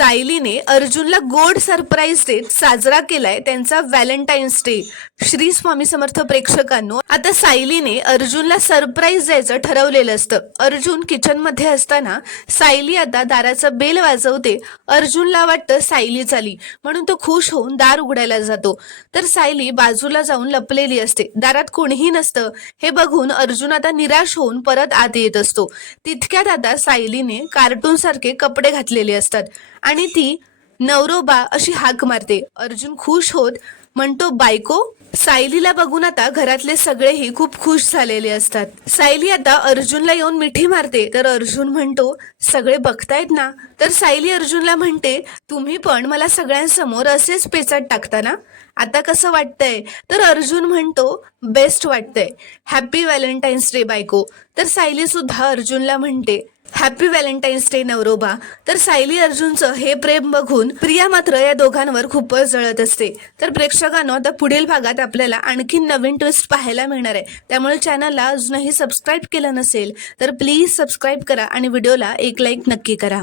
सायलीने अर्जुनला गोड सरप्राईज देत साजरा केलाय त्यांचा व्हॅलेंटाईन्स डे। श्री स्वामी समर्थ प्रेक्षकांनो, आता सायलीने अर्जुनला सरप्राईज द्यायचं ठरवलेलं असतं। अर्जुन किचन मध्ये असताना सायली आता दाराचा बेल वाजवते। अर्जुनला वाटतं सायली आली म्हणून तो खुश होऊन दार उघडायला जातो, तर सायली बाजूला जाऊन लपलेली असते। दारात कोणीही नसतं हे बघून अर्जुन आता निराश होऊन परत आत येत असतो। तितक्यात आता सायलीने कार्टून सारखे कपडे घातलेले असतात आणि ती नवरोबा अशी हाक मारते। अर्जुन खुश होत म्हणतो बायको। सायलीला बघून आता घरातले सगळेही खूप खुश झालेले असतात। सायली आता अर्जुनला येऊन मिठी मारते, तर अर्जुन म्हणतो सगळे बघतायत ना। तर सायली अर्जुनला म्हणते तुम्ही पण मला सगळ्यांसमोर असेच पेचात टाकता ना, आता कसं वाटतंय? तर अर्जुन म्हणतो बेस्ट वाटतंय, हॅपी व्हॅलेंटाईन्स डे बायको। तर सायली सुद्धा अर्जुनला म्हणते हॅपी व्हॅलेंटाईन्स डे नवरोबा। तर सायली अर्जुनचं हे प्रेम बघून प्रिया मात्र या दोघांवर खूपच जळत असते। तर प्रेक्षकांनो, आता पुढील भागात आपल्याला आणखी नवीन ट्विस्ट पाहायला मिळणार आहे, त्यामुळे चॅनलला अजूनही सबस्क्राईब केलं नसेल तर प्लीज सबस्क्राईब करा आणि व्हिडिओला एक लाईक नक्की करा।